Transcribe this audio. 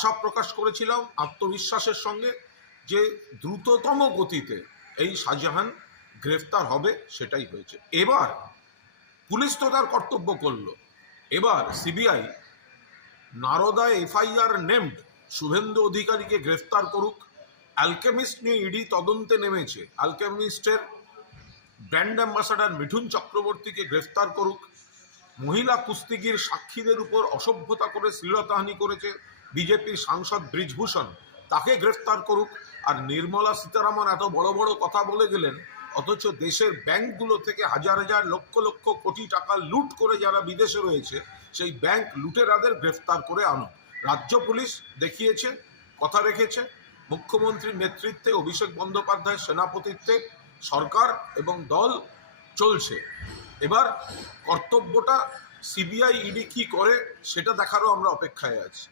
আশা প্রকাশ করেছিলাম আত্মবিশ্বাসের সঙ্গে যে দ্রুততম গতিতে এই শাহজাহান গ্রেফতার হবে, সেটাই হয়েছে। এবার পুলিশ তো তার কর্তব্য করলো, এবার সিবিআই নারদায় এফআইআর নেমড শুভেন্দু অধিকারীকে গ্রেফতার করুক। অ্যালকেমিস্ট নিয়ে ইডি তদন্তে নেমেছে, অ্যালকেমিস্টের ব্র্যান্ড অ্যাম্বাসাডার মিঠুন চক্রবর্তীকে গ্রেফতার করুক। মহিলা কুস্তিগির সাক্ষীদের উপর অসভ্যতা করে শ্লীলতাহানি করেছে বিজেপির সাংসদ ব্রিজভূষণ, তাকে গ্রেফতার করুক। আর নির্মলা সীতারামন এত বড় বড় কথা বলে গেলেন, অথচ দেশের ব্যাংকগুলো থেকে হাজার হাজার লক্ষ লক্ষ কোটি টাকা লুট করে যারা বিদেশে রয়েছে, সেই ব্যাংক লুটেরাদের গ্রেফতার করে আনুক। রাজ্য পুলিশ দেখিয়েছে, কথা রেখেছে। মুখ্যমন্ত্রীর নেতৃত্বে, অভিষেক বন্দ্যোপাধ্যায়ের সেনাপতিত্বে সরকার এবং দল চলছে। এবার কর্তব্যটা সিবিআই ইডি কি করে সেটা দেখারও আমরা অপেক্ষায় আছি।